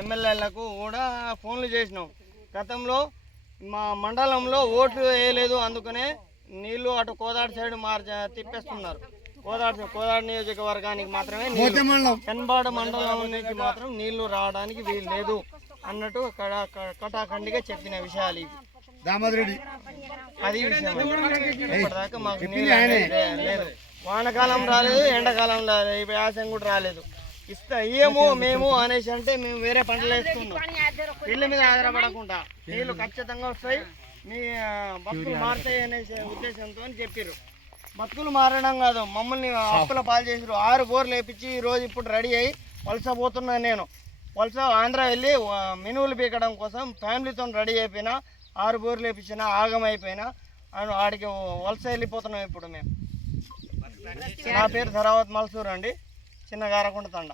ఎమ్మెల్యేలకు కూడా ఫోన్లు చేసినాం. గతంలో మా మండలంలో ఓట్లు వేయలేదు, అందుకనే నీళ్లు అటు కోదాడు సైడ్ తిప్పేస్తున్నారు. కోదాడు నియోజకవర్గానికి మాత్రమే నీళ్లు, పెన్బాడ మండలం నుంచి మాత్రం నీళ్లు రావడానికి వీలు లేదు అన్నట్టు కటాఖండిగా చెప్పిన విషయాలు ఇవి. అది విషయం. ఇప్పటిదాకా మాకు నీళ్ళు లేదు. వానకాలం రాలేదు, ఎండాకాలం రాలేదు, వ్యాసం కూడా రాలేదు. ఇయ్యము మేము అనేసి అంటే మేము వేరే పంటలు వేస్తున్నాం. నీళ్ళ మీద ఆధారపడకుండా నీళ్లు ఖచ్చితంగా వస్తాయి, మీ బతుకులు మారుతాయి అనేసి ఉద్దేశంతో చెప్పారు. బతుకులు మారడం కాదు, మమ్మల్ని అప్పుల పాలు చేసారు. 6 బోర్లు వేపించి ఈరోజు ఇప్పుడు రెడీ అయ్యి వలస పోతున్నాను. నేను వలస ఆంధ్ర వెళ్ళి మినువులు పీకడం కోసం ఫ్యామిలీతో రెడీ అయిపోయినా, 6 బోర్లు వేపించినా ఆగమైపోయినా ఆడికి వలస వెళ్ళిపోతున్నాం ఇప్పుడు మేము. నా పేరు ధరావత్ మల్సూర్ అండి, చిన్న గారకుంట తండ.